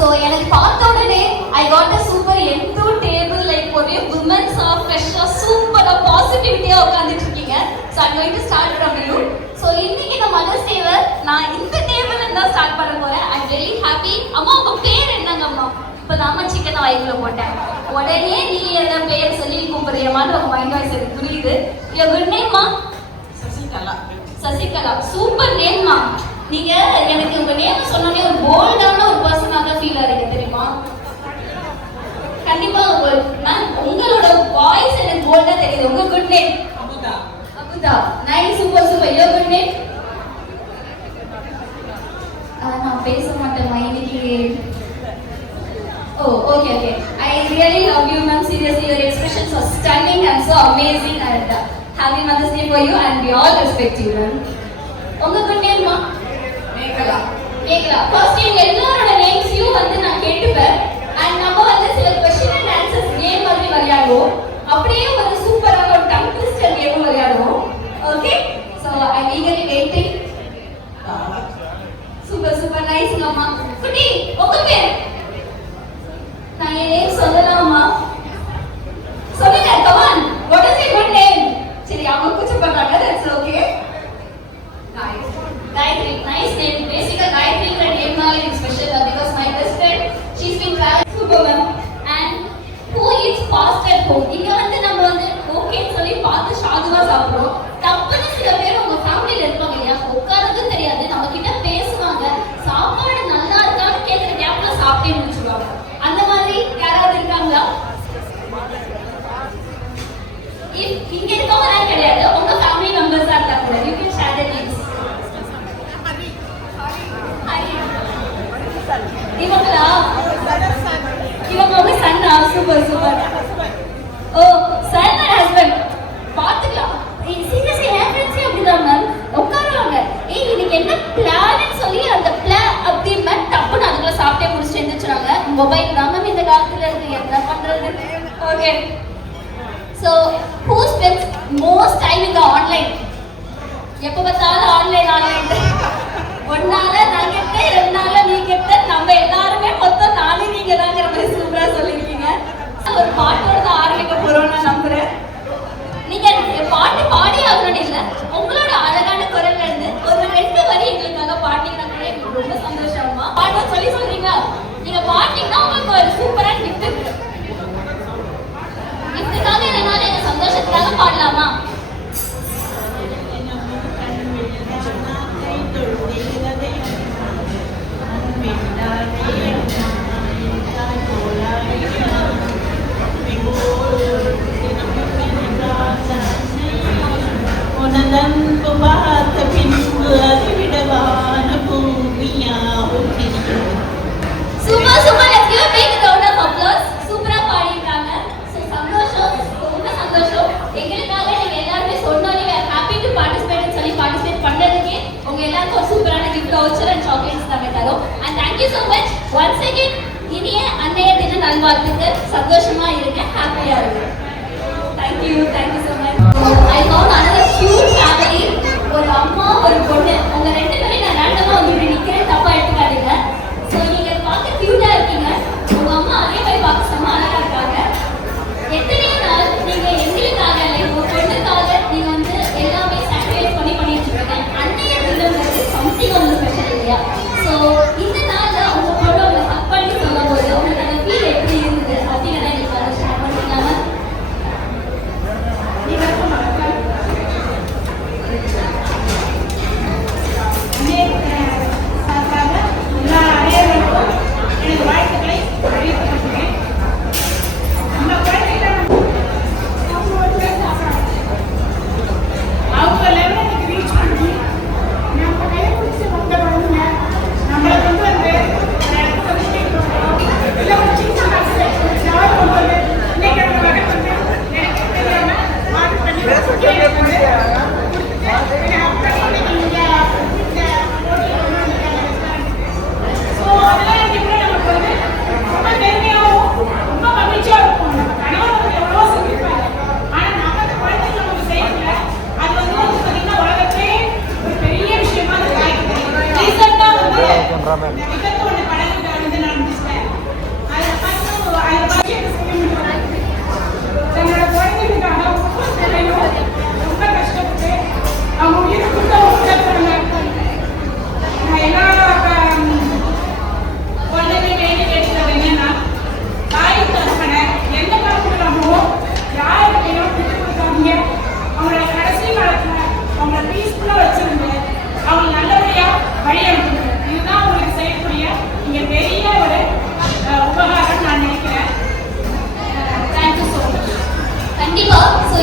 So எனக்கு பார்த்த உடனே I got a super and table like ஒரே விமன்ஸ் ஆஃப் ஃப்ரெஷ்ஷாக சூப்பராக பாசிட்டிவிட்டியாக உட்காந்துட்டு இருக்கீங்க. So I going to start from you. So இன்னைக்கு இந்த மதர்ஸ் டேவை நான் இந்த டேபிள் தான் ஸ்டார்ட் பண்ண போகிறேன். I am very happy. அம்மா உங்கள் பேர் என்னங்க அம்மா? இப்போ தான் அம்மா சிக்கனை வாய்க்குள்ள போட்டேன். உடனே நீ என்ன பேர் சொல்லி கூப்பிடுறியம்மான்னு உங்கள் மைண்ட் வாய்ஸ் எனக்கு புரியுது. குட் நேம்மா? சசிகலா. சசிகலா, சூப்பர் நேம்மா. நீங்க எனக்கு உங்க நேம் சொன்னோடனே ஒரு போல்டான ஒரு பர்சனாக தான் ஃபீல் ஆறீங்க தெரியுமா? கண்டிப்பா உங்களோட வாய்ஸ் எனக்கு போல்டா தெரியுது. உங்க good name? Amudha. Amudha, nice, super super. Your good name? நான் பேச மாட்டேன் இன்னைக்கு. Oh, okay, okay. I really love you, ma'am. Seriously, your expressions are stunning and so amazing. And happy Mother's Day for you, and we all respect you, ma'am. உங்க good name, ma? Megala. Megala. First name எல்லாரோட நேம்ஸையும் நான் கேட்டுப்பேன். And நம்ம சில question and answers game மாதிரி விளையாடுவோம். அப்படியே ஒரு சூப்பரான ஒரு tongue twister game விளையாடுவோம். Okay? So I'm eagerly waiting. Super, super nice, அம்மா. குட்டி, உங்க பேர்? நான் என் நேம் சொல்லலாமா? சொல்லுங்க, come on. What is your good name? சரி, அவங்க கூச்சப்படுறாங்க. That's okay. Gayatri, nice name. Basically, Gayatri name is special because my best friend, she's been traveling super well. And who eats fast at home? இங்க நம்ம okay சொல்லி பார்த்து சாதுவா சாப்பிடுறோம். தப்புன்னு சில பேர் உங்க ஃபேமிலில இருப்பாங்க இல்லையா, உட்காரதும் தெரியாது, நம்ம கிட்ட பேசுவாங்க, சாப்பாடு நல்லா இருக்கான்னு கேட்கிற கேப்ல சாப்பிட்டே முடிச்சுடுவாங்க. அந்த மாதிரி யாராவது இருக்காங்களா? இங்க இருக்கவங்க நான் கிடையாது, உங்க ஃபேமிலி மெம்பர்ஸா இருந்தா கூட you can share the names. இவங்களா? இவங்க உங்க சன்னா? Super super. Oh, son and husband. பாத்துக்கலாம். சீரியஸ்லி என் ஃப்ரெண்ட்ஸே அப்படிதான் மேம். உட்காருவாங்க, ஏய் இன்னைக்கு என்ன பிளான்னு சொல்லி அந்த பிளான் அப்படி மேம் டப்புன்னு அதுக்குள்ள சாப்பிட்டே முடிச்சுட்டு எழுந்திரிச்சுறாங்க. மொபைல் தான் மேம் இந்த காலத்துல இருக்கு, என்ன பண்றது? Okay, so who spends most time in the online? எப்போ பார்த்தாலும் ஆன்லைன் ஆன்லைன். ஒரு நாள் நான் கெட்ட, 2 நாள் நீ கெட்ட, நம்ம எல்லாருமே மொத்தம் 4 நீங்க தாங்கிற மாதிரி சூப்பரா சொல்லியிருக்கீங்க. ஒரு பாட்டோட தான் ஆரம்பிக்க போறோம் நான் நம்புறேன். நீங்க பாட்டு பாடி ஆகணும் இல்ல, உங்களோட அழகான குரல்ல இருந்து ஒரு 2 வரி எங்களுக்காக பாட்டீங்கன்னா கூட எங்களுக்கு ரொம்ப சந்தோஷமா. பாட்டு சொல்லி சொல்றீங்களா? நீங்க பாட்டீங்கன்னா உங்களுக்கு ஒரு சூப்பரான கிஃப்ட் இருக்கு. கிஃப்ட்டுக்காக இல்லைனாலும் எங்க சந்தோஷத்துக்காக பாடலாமா? Super super. Let's give a big round of applause. சூப்பரா பாடிட்டாங்க. சோ சந்தோஷம், ரொம்ப சந்தோஷம். எங்களுக்காக நீங்க எல்லாரும் சொன்னோனே we are happy to participate ன்னு சொல்லி பார்ட்டிசிபேட் பண்ணதுக்கு உங்க எல்லாருக்கும் சூப்பரான gift voucher and chocolates நாங்க தரோம். And thank you so much once again. இனிய அன்னையர் தின நல்வாழ்த்துக்கள். சந்தோஷமா இருங்க, ஹாப்பியா இருங்க. Thank you so much. I found another cute family. ஒரு அம்மா ஒரு பொண்ணு, உங்க 2 பேரையும் நான் ரேண்டமா இப்படி நிக்கிறேன், தப்பா எடுத்துக்காதீங்க. சோ நீங்க பார்க்க கியூட்டா இருக்கீங்க, உங்க அம்மா அதே மாதிரி பார்க்க செம்ம அழகா இருக்காங்க. எத்தனை நாள் நீங்க எங்களுக்காக உங்க பொண்ணுக்காக நீங்க எல்லாமே சாக்ரிஃபைஸ் பண்ணி வச்சிருக்கீங்க. அன்னையர் தினம்ங்கிறது சம்திங் ஒன்று ஸ்பெஷல் இல்லையா? சோ இந்த நாள்ல உங்க பொண்ணோட ஹக் பண்ணி சொல்லும்போது உங்களுக்கு அந்த ஃபீல் எப்படி இருந்தது அப்படிங்கிறத நீங்க ஷேர் பண்ணிக்கலாமா?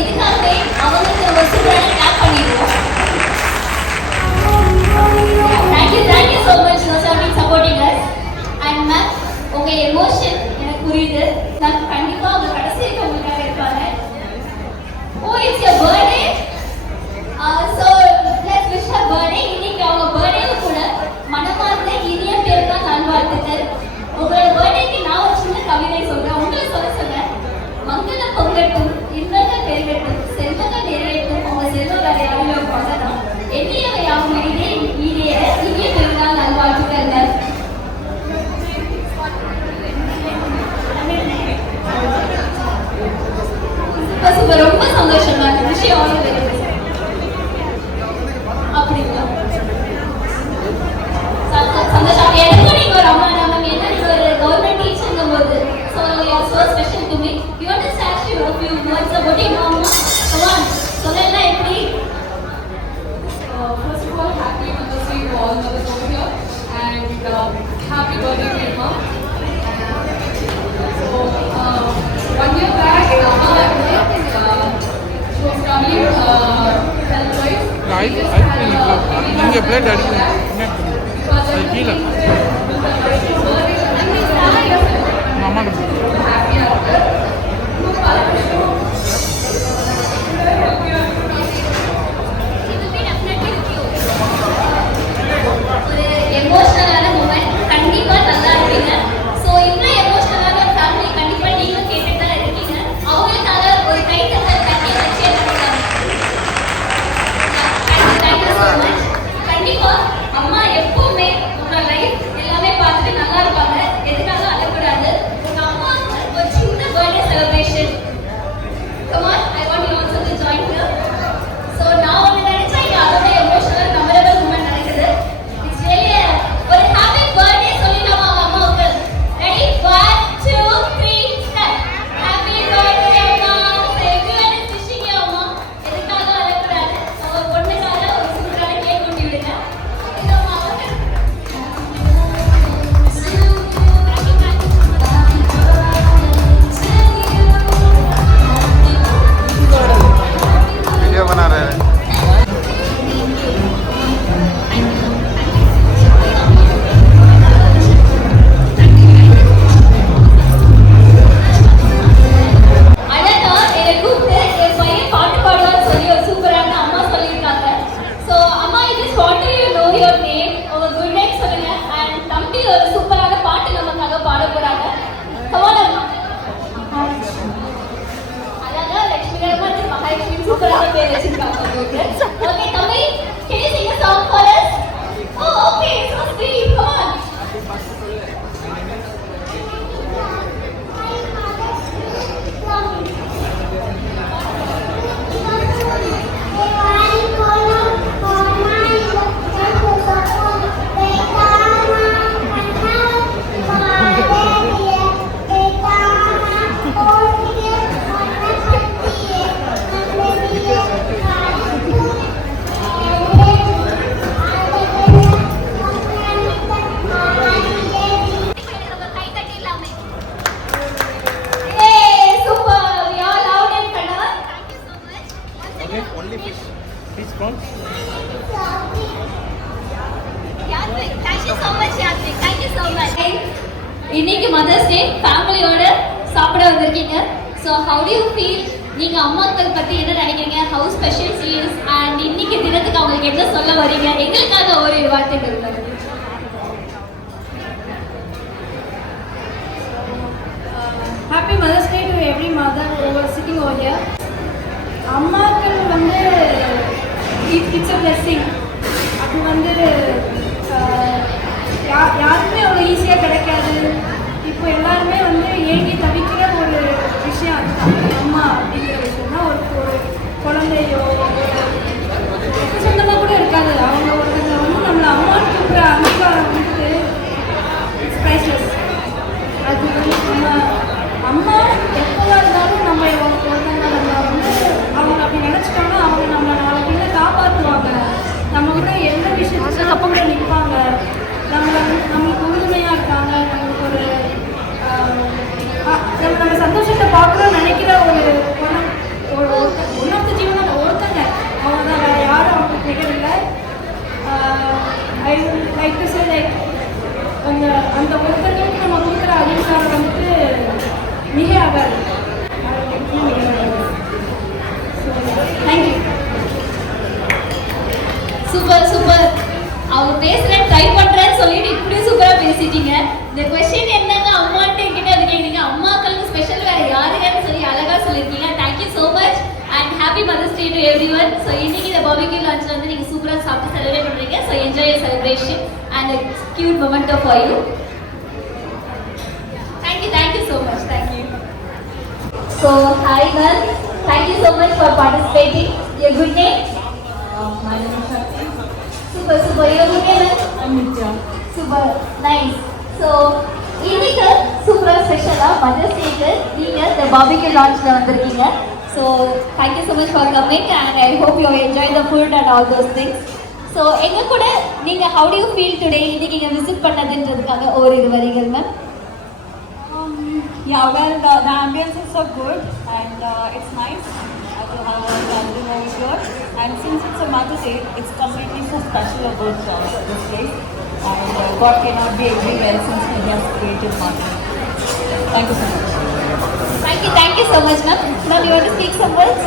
இதுக்காகவே அவங்களுக்கு நம்ம சூப்பரான கிளாப் பண்ணிடுவோம். Thank you so much for supporting us. And ma'am, உங்க எமோஷன் எனக்கு புரியுது. நான் கண்டிப்பா உங்க கடைசி வரைக்கும் உங்களுக்காக இருப்பாங்க. Oh, it's your birthday. So let's wish her birthday. இன்னைக்கு அவங்க பர்த்டேக்கு கூட மனமார்ந்த இனிய பிறந்த நல்வாழ்த்துக்கள். உங்களோட பர்த்டேக்கு நான் ஒரு சின்ன கவிதை சொல்றேன். உங்களுக்கு சொல்றேன். மங்கள பொங்கட்டும், இன்பங்கள் பெருகட்டும், செல்வங்கள் நிறைவேற்றும், உங்க செல்வங்களை யாரும் பகரம். எண்ணியவை யாவும் ஈடேற இனிய பிறந்தால் நல்வாழ்த்துக்கள். சூப்பர், ரொம்ப சந்தோஷமா விஷயம் அப்படிங்களா? சந்தோஷம். எனக்கும் நீங்க ஒரு அம்மா தான் மேம். ஏன்னா நீங்க ஒரு கவர்மெண்ட் டீச்சர்ங்கும் போது so you so special to me. You want to say a few words about your mom? Come on, சொல்லலாம் எப்படி? First of all, happy Mother's Day to all mothers over here, and happy birthday to your mom. So, 1 year back, she was struggling health-wise. நீங்க plate அடிக்கல அது கீழே அம்மாட்ட ஒரு எமோஷனலான moment. கண்டிப்பா நல்லா இருப்பீங்க. ஸோ இன்னும் எமோஷனலான ஒரு ஃபேமிலி கண்டிப்பா நீங்களும் கேட்டுட்டு தான் இருக்கீங்க. அவங்களுக்காக ஒரு கைத்தட்டல் கட்டி வச்சு கண்டிப்பா அம்மா எப்பவுமே உங்க லைஃப் எல்லாமே பார்த்துட்டு நல்லா இருப்பாங்க. எதுக்காக அழக்கூடாது. உங்க அம்மாவுக்கு ஒரு சின்ன birthday celebration. Come on, I want you also to join here. So நான் ஒன்று நினைச்சா இங்க அதோட எமோஷனல் மெமரபிள் மூமெண்ட் நடக்குது. It's really ஒரு ஹாப்பி பர்த்டே சொல்லிடலாமா அவங்க அம்மாவுக்கு? Ready 1 2 3 start. ஹாப்பி பர்த்டே அம்மா. everyone is wishing you அம்மா. எதுக்காக அழக்கூடாது. அவங்க பொண்ணுக்காக ஒரு சூப்பரான கேக் கொண்டு விடுங்க. இந்த அம்மாவுக்கு வீடியோ बना रहे हैं அழகா என்னை கூப்பிட்டு என் பையன் பாட்டு பாடுவான்னு சொல்லி ஒரு சூப்பரான அம்மா சொல்லியிருக்காங்க. ஸோ அம்மா இது what to you know your name, உங்க குட் நைட் சொல்லுங்க. அண்ட் தம்பி ஒரு சூப்பரான பாட்டு நமக்காக பாட போறாங்க. கமான் அம்மா. அழகா லட்சுமிகரமா மகாலட்சுமி சூப்பரான பேர் வச்சிருக்காங்க உங்களுக்கு. ஓகே தம்பி, can you sing a song for us? Oh, okay, so sweet. Come on. Please call. Thank you so much, Yasmin. Thank you so much. இன்னைக்கு மதர்ஸ் டே ஃபேமிலியோட சாப்பிட வந்திருக்கீங்க. So how to you feel? நீங்க அம்மாக்கள் பத்தி என்ன நினைக்கிறீங்க? How special she is and இன்னைக்கு தினத்துக்கு அவங்களுக்கு என்ன சொல்ல வரீங்க? எங்களுக்காக ஒரு வார்த்தைகள் உள்ளது. Happy Mother's Day to every mother over sitting over here. அம்மாக்கள் வந்து இட்ஸ் அ பிளெஸிங். அது வந்து யாருமே அவ்வளோ ஈஸியாக கிடைக்காது. இப்போ எல்லாருமே வந்து ஏங்கி தவிக்கிற ஒரு விஷயம் அதுதான் அம்மா அப்படிங்கிற விஷயம் தான். ஒரு குழந்தையோ சொந்தமாக கூட இருக்காது. அவங்க ஒருத்தங்க வந்து நம்மளை அம்மான்னு கூப்பிட்ற அங்கீகாரம் வந்துட்டு இட்ஸ் ப்ரைஸ்லெஸ். அது வந்து நம்ம அம்மா எப்போவா இருந்தாலும் நம்ம ஒருத்தவங்க நம்ம வந்து அவங்க அப்படி நினச்சிட்டோம்னா அவங்க நம்ம நாளைக்கு காப்பாற்றுவாங்க. நம்மகிட்ட எந்த விஷயத்துக்கு அப்போ கூட நிற்பாங்க. நம்மளுக்கு உறுதுணையாக இருக்காங்க. நம்மளுக்கு ஒரு நம்ம சந்தோஷத்தை பார்க்கணும்னு நினைக்கிற ஒரு அந்த ஒருத்தங்களுக்கு நம்ம கொடுக்குற அங்கீகாரம் வந்துட்டு மிக ஆகாது. தேங்க்யூ. Super super. அவங்க பேசுறேன் ட்ரை பண்றேன்னு சொல்லிட்டு இப்படி சூப்பரா பேசிட்டீங்க. இந்த கொஸ்டின் என்னங்க அம்மாட்ட என்கிட்ட வந்து கேட்டீங்க. அம்மாக்களுக்கு ஸ்பெஷல் வேற யாருன்னு சொல்லி அழகா சொல்லிருக்கீங்க. Thank you so much and happy mother's day to every one. So இன்னைக்கு இந்த பாபிக்யூ லான்ச்ல வந்து நீங்க சூப்பரா சாப்பிட்டு செலிப்ரேட் பண்றீங்க. So enjoy your celebration and cute moment for you. Thank you so much. Thank you. So hi ma'am, thank you so much for participating. Your good name? My name is Shakti. Super, super. Your good name is? I'm Nitya. Super, nice. So, இன்னைக்கு சூப்பரா ஸ்பெஷலா mothers டேக்கு நீங்க இந்த barbecue லான்ச்ல வந்திருக்கீங்க. So thank you so much for coming and I hope you enjoy the food and all those things. So எங்க கூட நீங்க how to you feel today இன்னைக்கு இங்க விசிட் பண்ணதுன்றதுக்காக ஓரிரு வரிகள் ma'am. Yeah, well, the ambience is so good and it's nice to have a gathering over here. And since it's a Mother's Day, it's completely so special about this place. And God cannot be everywhere since He has created Mother. Thank you so much. Thank you so much ma'am. Ma'am, you want to speak some words?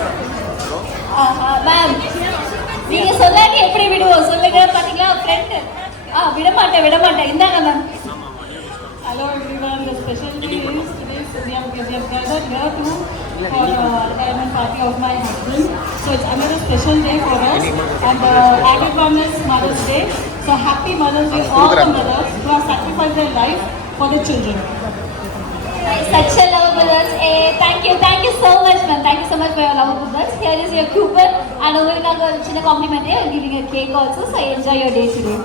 Ma'am, நீங்க சொல்லாட்டி எப்படி விடுவோம் சொல்லுங்க. பாத்தீங்களா friend விட மாட்டேன் இந்தாங்க ma'am. Hello everyone, the special day is today we have gathered here to for retirement party of my husband. So it's another special day for us and added one is Mother's Day. So happy Mother's Day all the mothers who have sacrificed their life for the children. Such a lovable words. Thank you so much ma'am. Thank you so much for your lovable words. Here is your coupon and over here a compliment. I'm giving a cake also. So enjoy your day today.